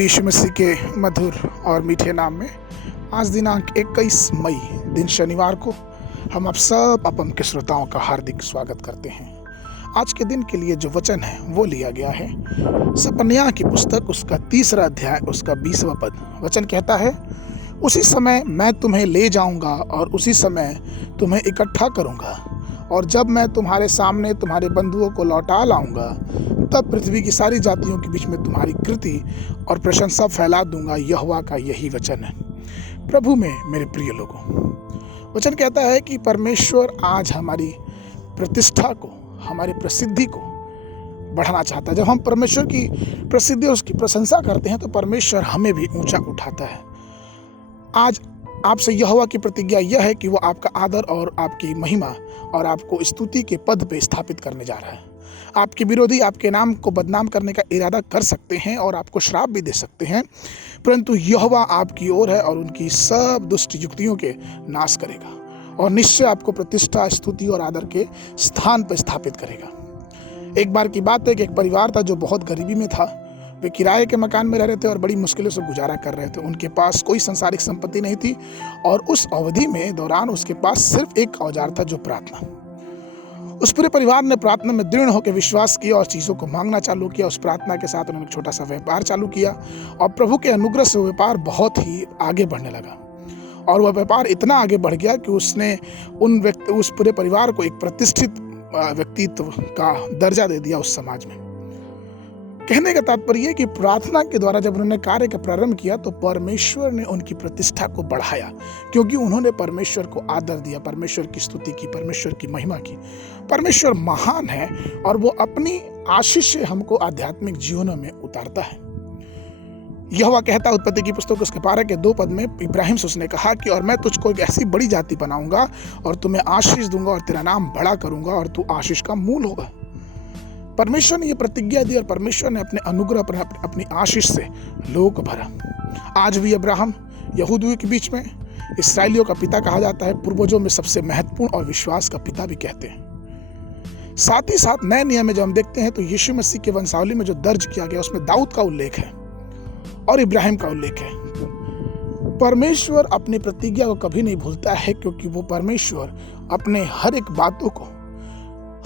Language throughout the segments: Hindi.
प्रभु यीशु मसीह के मधुर और मीठे नाम में आज दिनांक 21 मई दिन शनिवार को हम आप सब अपन के श्रोताओं का हार्दिक स्वागत करते हैं। आज के दिन के लिए जो वचन है वो लिया गया है सपन्याह की पुस्तक उसका 3 अध्याय उसका 20वां पद। वचन कहता है, उसी समय मैं तुम्हें ले जाऊंगा और उसी समय तुम्हें इकट्ठा करूंगा, और जब मैं तुम्हारे सामने तुम्हारे बंधुओं को लौटा लाऊंगा तब पृथ्वी की सारी जातियों के बीच में तुम्हारी कृति और प्रशंसा फैला दूंगा। यहोवा का यही वचन है। प्रभु में मेरे प्रिय लोगों, वचन कहता है कि परमेश्वर आज हमारी प्रतिष्ठा को, हमारी प्रसिद्धि को बढ़ाना चाहता है। जब हम परमेश्वर की प्रसिद्धि और उसकी प्रशंसा करते हैं तो परमेश्वर हमें भी ऊंचा उठाता है। आज आपसे यहोवा की प्रतिज्ञा यह है कि वो आपका आदर और आपकी महिमा और आपको स्तुति के पद पे स्थापित करने जा रहा है। आपके विरोधी आपके नाम को बदनाम करने का इरादा कर सकते हैं और आपको श्राप भी दे सकते हैं, परंतु यहोवा आपकी ओर है और उनकी सब दुष्ट युक्तियों के नाश करेगा और निश्चय आपको प्रतिष्ठा, स्तुति और आदर के स्थान पर स्थापित करेगा। एक बार की बात है कि एक परिवार था जो बहुत गरीबी में था। वे किराए के मकान में रह रहे थे और बड़ी मुश्किलों से गुजारा कर रहे थे। उनके पास कोई संसारिक संपत्ति नहीं थी और उस अवधि में दौरान उसके पास सिर्फ एक औजार था, जो प्रार्थना। उस पूरे परिवार ने प्रार्थना में दृढ़ होकर विश्वास किया और चीज़ों को मांगना चालू किया। उस प्रार्थना के साथ उन्होंने एक छोटा सा व्यापार चालू किया और प्रभु के अनुग्रह से व्यापार बहुत ही आगे बढ़ने लगा और वह व्यापार इतना आगे बढ़ गया कि उसने उस पूरे परिवार को एक प्रतिष्ठित व्यक्तित्व का दर्जा दे दिया उस समाज में। कहने का तात्पर्य है कि प्रार्थना के द्वारा जब उन्होंने कार्य का प्रारंभ किया तो परमेश्वर ने उनकी प्रतिष्ठा को बढ़ाया, क्योंकि उन्होंने परमेश्वर को आदर दिया, परमेश्वर की स्तुति की, परमेश्वर की महिमा की। परमेश्वर महान है और वो अपनी आशीष से हमको आध्यात्मिक जीवनों में उतारता है। यहोवा कहता है उत्पत्ति की पुस्तक उसके 12 के 2 पद में, इब्राहिम से उसने कहा कि और मैं तुझको एक ऐसी बड़ी जाति बनाऊंगा और तुम्हें आशीष दूंगा और तेरा नाम बड़ा करूंगा और तू आशीष का मूल होगा। परमेश्वर ने यह प्रतिज्ञा दी और परमेश्वर ने अपने अनुग्रह पर अपनी आशीष से लोक भरा। आज भी अब्राहम यहूदियों के बीच में इस्राएलियों का पिता कहा जाता है, पूर्वजों में सबसे महत्वपूर्ण और विश्वास का पिता भी कहते हैं। साथ ही साथ नए नियम में जब हम देखते हैं तो यीशु मसीह के वंशावली में जो दर्ज किया गया उसमें दाऊद का उल्लेख है और इब्राहिम का उल्लेख है। परमेश्वर अपनी प्रतिज्ञा को कभी नहीं भूलता है, क्योंकि वो परमेश्वर अपने हर एक बातों को,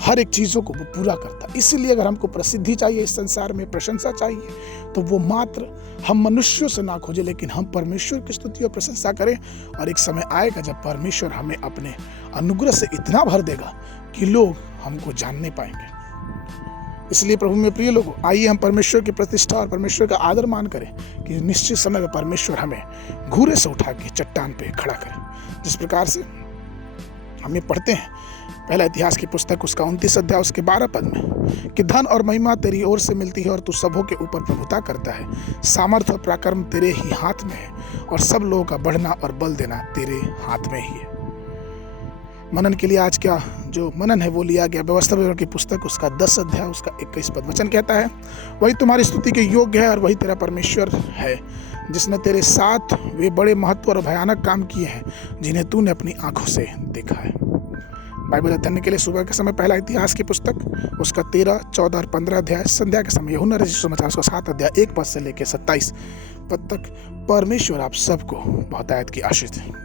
हर एक चीज़ों को वो पूरा करता है। इसीलिए अगर हमको प्रसिद्धि चाहिए इस संसार में, प्रशंसा चाहिए, तो वो मात्र हम मनुष्यों से ना खोजे, लेकिन हम परमेश्वर की स्तुति और प्रशंसा करें। और एक समय आएगा जब परमेश्वर हमें अपने अनुग्रह से इतना भर देगा कि लोग हमको जान नहीं पाएंगे। इसलिए प्रभु में प्रिय लोगों, आइए हम परमेश्वर की प्रतिष्ठा और परमेश्वर का आदर मान करें कि निश्चित समय में परमेश्वर हमें घूरे से उठा के चट्टान पे खड़ा करे। जिस प्रकार से हमें पढ़ते हैं पहला इतिहास की पुस्तक उसका 29 अध्याय उसके 12 पद में कि धन और महिमा तेरी ओर से मिलती है और तू सबों के ऊपर प्रभुता करता है। सामर्थ और पराक्रम तेरे ही हाथ में है और सब लोगों का बढ़ना और बल देना तेरे हाथ में ही है। मनन के लिए आज क्या जो मनन है वो लिया गया व्यवस्था विवरण की पुस्तक उसका 10 अध्याय उसका 21 पद। वचन कहता है, वही तुम्हारी स्तुति के योग्य है और वही तेरा परमेश्वर है, जिसने तेरे साथ वे बड़े महत्व और भयानक काम किए हैं जिन्हें तूने अपनी आंखों से देखा है। बाइबल अध्ययन के लिए सुबह के समय पहला इतिहास की पुस्तक उसका 13, 14 और 15 अध्याय, संध्या के समय यूहन्ना रचित सुसमाचार उसका 7 अध्याय 1 पद से लेकर 27 पद तक। परमेश्वर आप सबको बहुतायत की आशीष दें।